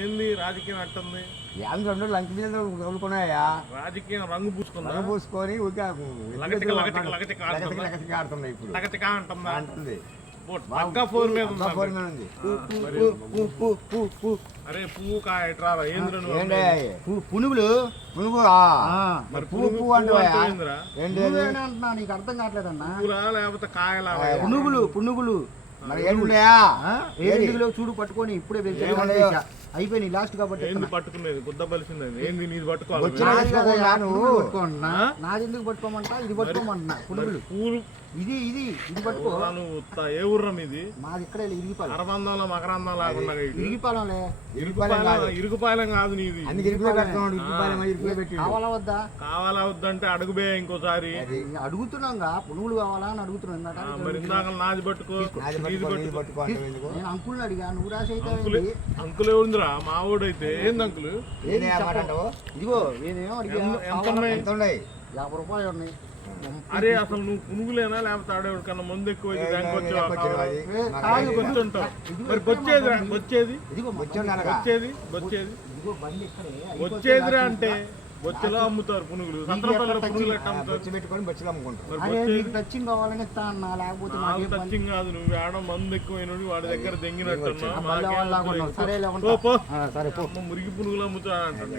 ఏంది రాజకీయం అంటుంది? రెండు లంక మీద వదులుకున్నాయా? రాజకీయం రంగు పూసుకుందా? రంగు పూసుకొని ఆడుతున్నాయి ఇప్పుడు. అంటుంది ఫోన్ మీద ఉంది. అరే పువ్వు కాయ ఎట్రా పునుగులు పునుగు మరి పువ్వు పువ్వు అంటున్నా, నీకు అర్థం కావట్లేదన్నా. లేకపోతే కాయలా? పునుగులు పునుగులు మరి ఏడున్నాయా? చూడు పట్టుకొని ఇప్పుడే అయిపోయినాయి లాస్ట్ కాబట్టి. ఏంది పట్టుకునేది? గుద్ద బలిసింది. ఏంది నీది పట్టుకోవాలి? నాది ఎందుకు పట్టుకోమంటా? ఇది పట్టుకోమంటున్నా. పునుగులు పూలు ఇది ఇది ఇది పట్టుకో. ఏ ఊర్రం ఇది? మాది ఇక్కడ ఇరిగిపాలెం. అరబందంలో మకరందం లాగా ఇరిగిపాలెంలే. ఇరుగుపాలెం కాదు నీది. కావాలా వద్దా? కావాలా వద్దంటే అడుగుబే ఇంకోసారి. అడుగుతున్నాగా పునుగులు కావాలా అని అడుగుతున్నా. మరి ఇందాక నాది పట్టుకో. నేను అంకుల్ని అడిగా, నువ్వు రాసి అయితే అంకులే ఉందిరా మా ఊడైతే. ఏంది అంకులు? ఇదిగో నేనేమో అడిగా, ఎంత ఉన్నాయి? 50 రూపాయలు ఉన్నాయి. అరే అసలు నువ్వు పునుగులేనా లేకపోతే ఆడేవాడు కన్నా ముందు ఎక్కువ బ్యాంక్ వచ్చావు? మరి వచ్చేదిరా అంటే బొచ్చెలో అమ్ముతారు పునుగులు. పునుగులు ఎట్లా అమ్ముతారు? టచింగ్ కావాలని ఇస్తా అన్నా, లేకపోతే టచింగ్ కాదు. నువ్వు ఆడ మందు ఎక్కువైన వాడి దగ్గర దెంగినట్టు సరే మురికి పునుగులు అమ్ముతా అంటాడు.